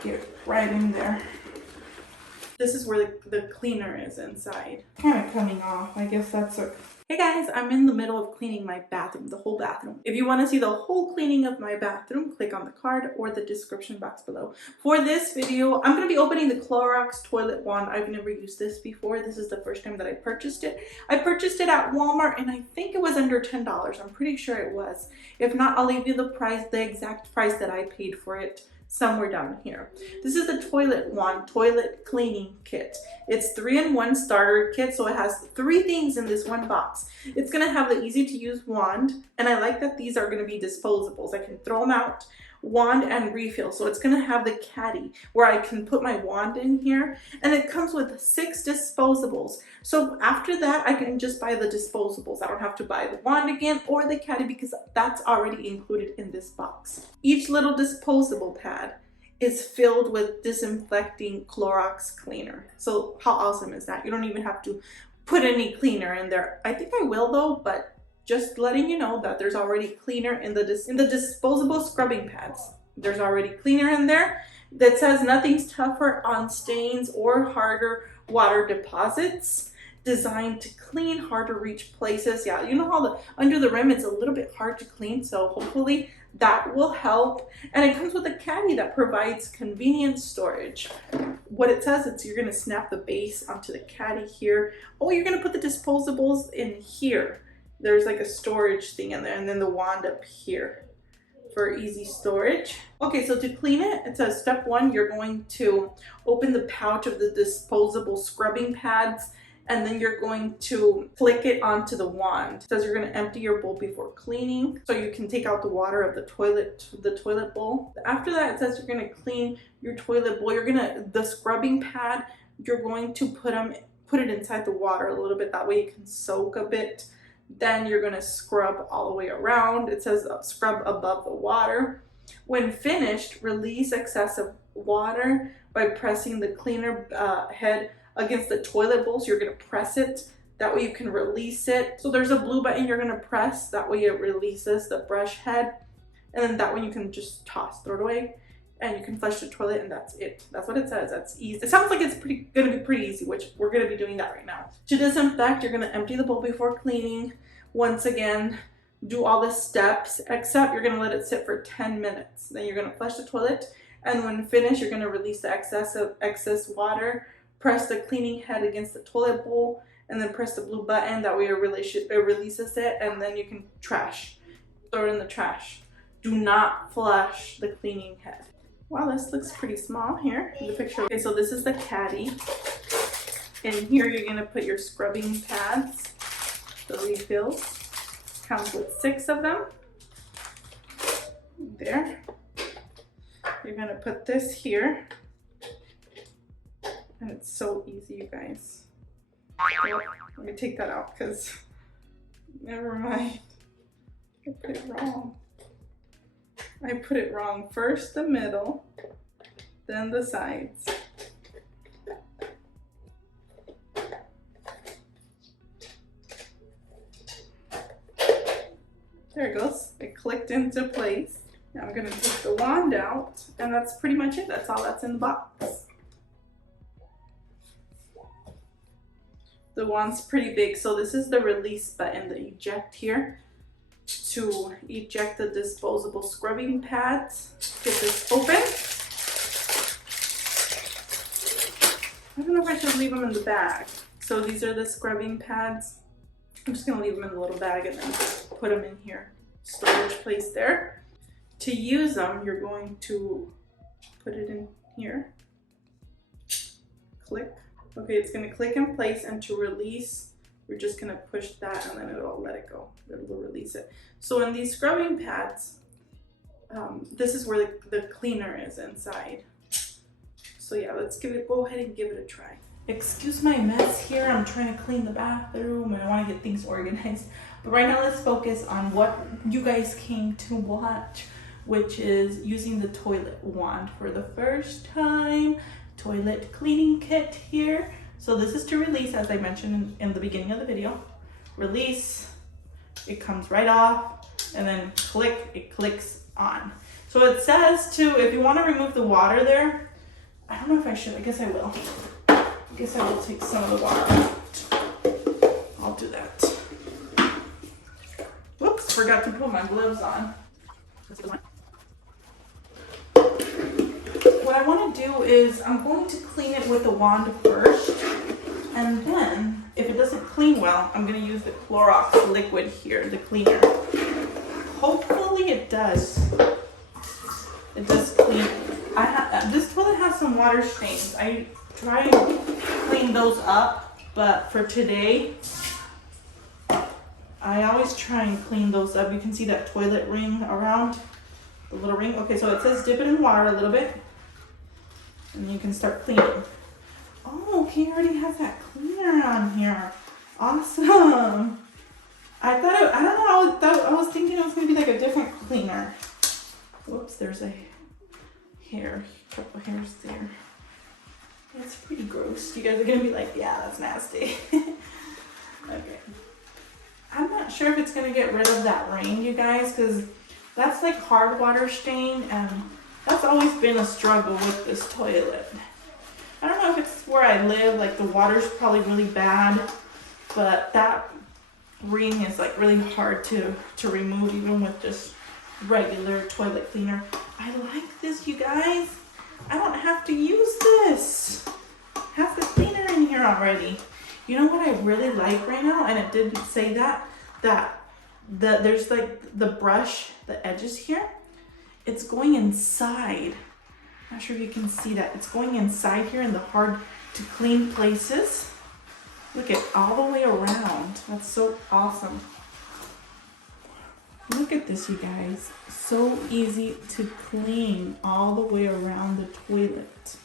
get right in there. This is where the cleaner is inside. Kind of coming off. I guess that's a... Hey guys, I'm in the middle of cleaning my bathroom, the whole bathroom. If you want to see the whole cleaning of my bathroom, click on the card or the description box below. For this video, I'm going to be opening the Clorox toilet wand. I've never used this before. This is the first time that I purchased it. I purchased it at Walmart and I think it was under $10. I'm pretty sure it was. If not, I'll leave you the price, the exact price that I paid for it, somewhere down here. This is the toilet wand, toilet cleaning kit. It's 3-in-1 starter kit, so it has 3 things in this one box. It's gonna have the easy to use wand, and I like that these are gonna be disposables. I can throw them out, wand and refill. So it's gonna have the caddy where I can put my wand in here, and it comes with 6 disposables. So after that, I can just buy the disposables. I don't have to buy the wand again or the caddy because that's already included in this box. Each little disposable pad is filled with disinfecting Clorox cleaner. So how awesome is that? You don't even have to put any cleaner in there. I think I will though, but just letting you know that there's already cleaner in the disposable scrubbing pads. There's already cleaner in there that says nothing's tougher on stains or harder water deposits. Designed to clean hard to reach places. Yeah, you know how under the rim it's a little bit hard to clean, so hopefully that will help. And it comes with a caddy that provides convenient storage. What it says is you're gonna snap the base onto the caddy here. Oh, you're gonna put the disposables in here. There's like a storage thing in there, and then the wand up here for easy storage. Okay, so to clean it, it says step 1, you're going to open the pouch of the disposable scrubbing pads, and then you're going to flick it onto the wand. It says you're going to empty your bowl before cleaning, so you can take out the water of the toilet bowl. After that, it says you're going to clean your toilet bowl. The scrubbing pad, you're going to put it inside the water a little bit. That way it can soak a bit. Then you're going to scrub all the way around. It says scrub above the water. When finished, release excessive water by pressing the cleaner head against the toilet bowl. So you're going to press it. That way you can release it. So there's a blue button you're going to press. That way it releases the brush head. And then that one you can just throw it away. And you can flush the toilet, and that's it. That's what it says. That's easy. It sounds like it's going to be pretty easy, which we're going to be doing that right now. To disinfect, you're going to empty the bowl before cleaning. Once again, do all the steps, except you're going to let it sit for 10 minutes. Then you're going to flush the toilet, and when finished, you're going to release the excess water. Press the cleaning head against the toilet bowl, and then press the blue button. That way it releases it, and then you can throw it in the trash. Do not flush the cleaning head. Wow, this looks pretty small here in the picture. Okay, so this is the caddy. And here you're gonna put your scrubbing pads, the refills. Comes with 6 of them. There. You're gonna put this here. And it's so easy, you guys. Let me take that out because, never mind. I put it wrong. I put it wrong. First the middle, then the sides. There it goes. It clicked into place. Now I'm going to take the wand out, and that's pretty much it. That's all that's in the box. The wand's pretty big, so this is the release button, the eject here. To eject the disposable scrubbing pads. Get this open. I don't know if I should leave them in the bag. So these are the scrubbing pads. I'm just going to leave them in the little bag and then put them in here. Storage place there. To use them, you're going to put it in here. Click. Okay, it's going to click in place, and to release, we're just going to push that and then it'll let it go. It will release it. So in these scrubbing pads, this is where the cleaner is inside. So yeah, let's go ahead and give it a try. Excuse my mess here. I'm trying to clean the bathroom and I want to get things organized. But right now let's focus on what you guys came to watch, which is using the toilet wand for the first time. Toilet cleaning kit here. So this is to release, as I mentioned in the beginning of the video. Release, it comes right off, and then click, it clicks on. So it says to, if you want to remove the water there, I don't know if I should, I guess I will. I guess I will take some of the water out. I'll do that. Whoops, forgot to put my gloves on. What I want to do is I'm going to clean it with a wand first, and then if it doesn't clean well, I'm going to use the Clorox liquid here, the cleaner. Hopefully it does. It does clean. This toilet has some water stains. I try and clean those up, but for today, I always try and clean those up. You can see that toilet ring around, the little ring. Okay, so it says dip it in water a little bit, and you can start cleaning. Oh, okay, it already has that cleaner on here. Awesome. I don't know, I was thinking it was gonna be like a different cleaner. Whoops, there's a couple hairs there. That's pretty gross. You guys are gonna be like, yeah, that's nasty. Okay. I'm not sure if it's gonna get rid of that ring, you guys, because that's like hard water stain, and that's always been a struggle with this toilet. I don't know if it's where I live, like the water's probably really bad, but that ring is like really hard to remove even with just regular toilet cleaner. I like this, you guys. I don't have to use this. I have the cleaner in here already. You know what I really like right now, and it didn't say that there's like the brush, the edges here, it's going inside. Not sure if you can see that. It's going inside here in the hard to clean places. Look at all the way around. That's so awesome. Look at this, you guys. So easy to clean all the way around the toilet.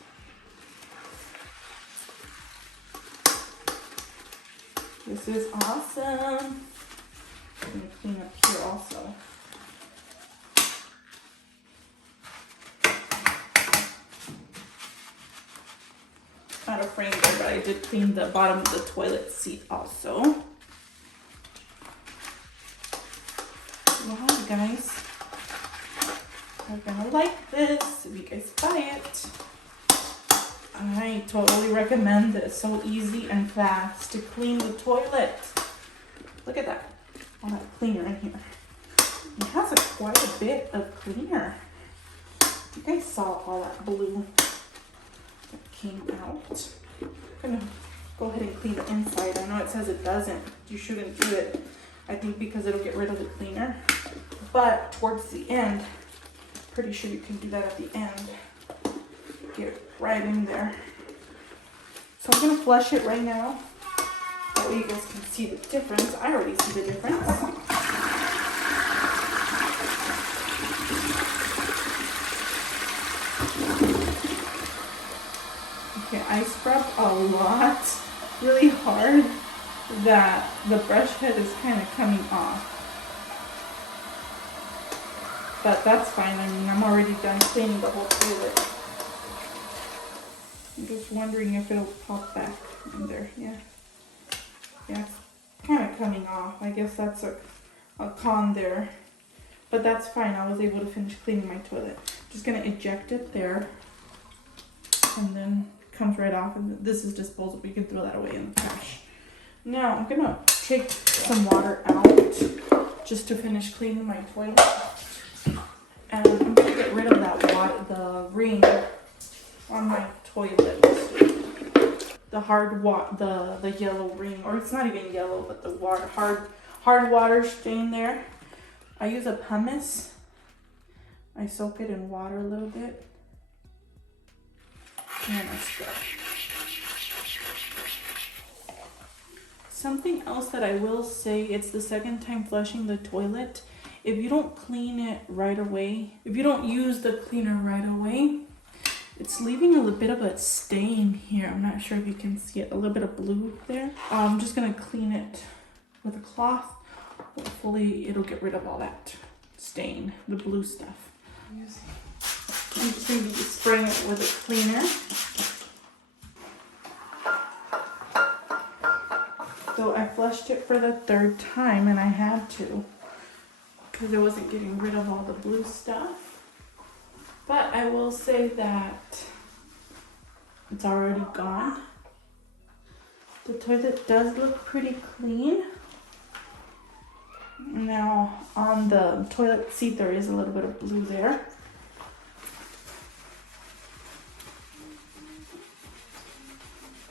This is awesome. I'm gonna clean up here also. Not a frame there, but I did clean the bottom of the toilet seat also. Wow, you guys are gonna like this if you guys buy it. I totally recommend this. So easy and fast to clean the toilet. Look at that. All that cleaner in here. It has quite a bit of cleaner. You guys saw all that blue that came out. I'm gonna go ahead and clean the inside. I know it says it doesn't. You shouldn't do it. I think because it'll get rid of the cleaner. But towards the end, pretty sure you can do that at the end. Get right in there. So I'm gonna flush it right now. That way you guys can see the difference. I already see the difference. Okay, I scrub a lot, really hard, that the brush head is kind of coming off. But that's fine. I mean, I'm already done cleaning the whole toilet. I'm just wondering if it'll pop back in there. Yeah, it's kind of coming off. I guess that's a con there, but that's fine. I was able to finish cleaning my toilet. Just gonna eject it there, and then it comes right off. And this is disposable. You can throw that away in the trash. Now I'm gonna take some water out just to finish cleaning my toilet, and I'm gonna get rid of that water, the ring on my toilet, the the yellow ring, or it's not even yellow, but the water, hard water stain there. I use a pumice. I soak it in water a little bit, and I scrub. Something else that I will say, it's the second time flushing the toilet. If you don't clean it right away, if you don't use the cleaner right away, it's leaving a little bit of a stain here. I'm not sure if you can see it, a little bit of blue there. I'm just gonna clean it with a cloth. Hopefully it'll get rid of all that stain, the blue stuff. I'm just gonna be spraying it with a cleaner. So I flushed it for the third time, and I had to, because it wasn't getting rid of all the blue stuff. But I will say that it's already gone. The toilet does look pretty clean. Now on the toilet seat there is a little bit of blue there.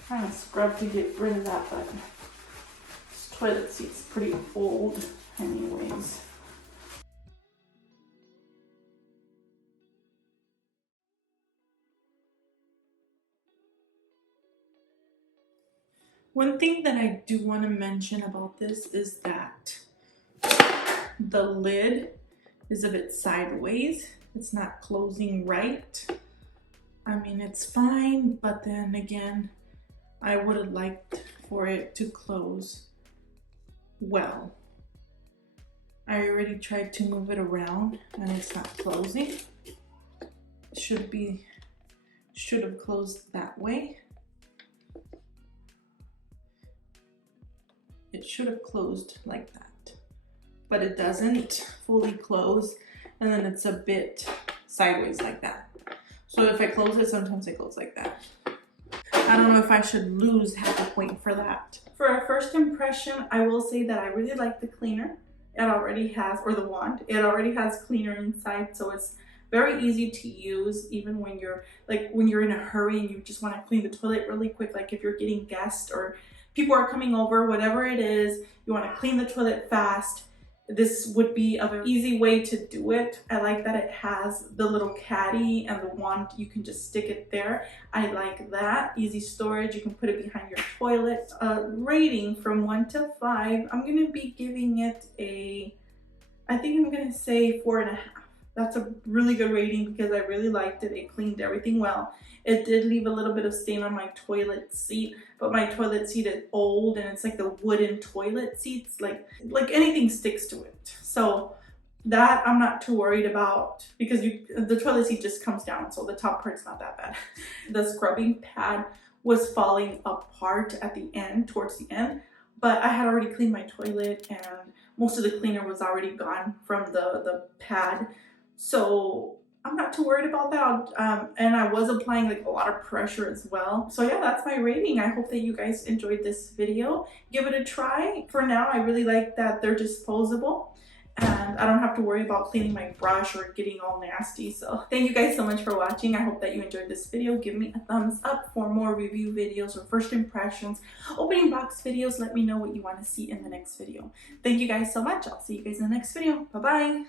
Kind of scrub to get rid of that, but this toilet seat's pretty old anyways. One thing that I do want to mention about this is that the lid is a bit sideways. It's not closing right. I mean, it's fine, but then again, I would have liked for it to close well. I already tried to move it around and it's not closing. It should have closed that way. It should have closed like that, but it doesn't fully close, and then it's a bit sideways like that. So if I close it, sometimes it goes like that. I don't know if I should lose half a point for that. For a first impression, I will say that I really like the cleaner. It already has, or the wand, it already has cleaner inside, so it's very easy to use even when you're in a hurry and you just want to clean the toilet really quick, like if you're getting guests or people are coming over, whatever it is, you want to clean the toilet fast. This would be a very easy way to do it. I like that it has the little caddy and the wand, you can just stick it there. I like that. Easy storage, you can put it behind your toilet. Rating from 1 to 5, I'm going to be giving it I think I'm going to say 4.5. That's a really good rating because I really liked it. It cleaned everything well. It did leave a little bit of stain on my toilet seat, but my toilet seat is old and it's like the wooden toilet seats, like anything sticks to it. So that I'm not too worried about because the toilet seat just comes down, so the top part's not that bad. The scrubbing pad was falling apart at the end, towards the end, but I had already cleaned my toilet and most of the cleaner was already gone from the pad. So I'm not too worried about that. And I was applying like a lot of pressure as well. So yeah, that's my rating. I hope that you guys enjoyed this video. Give it a try. For now, I really like that they're disposable and I don't have to worry about cleaning my brush or getting all nasty. So thank you guys so much for watching. I hope that you enjoyed this video. Give me a thumbs up for more review videos or first impressions, opening box videos. Let me know what you want to see in the next video. Thank you guys so much. I'll see you guys in the next video. Bye-bye.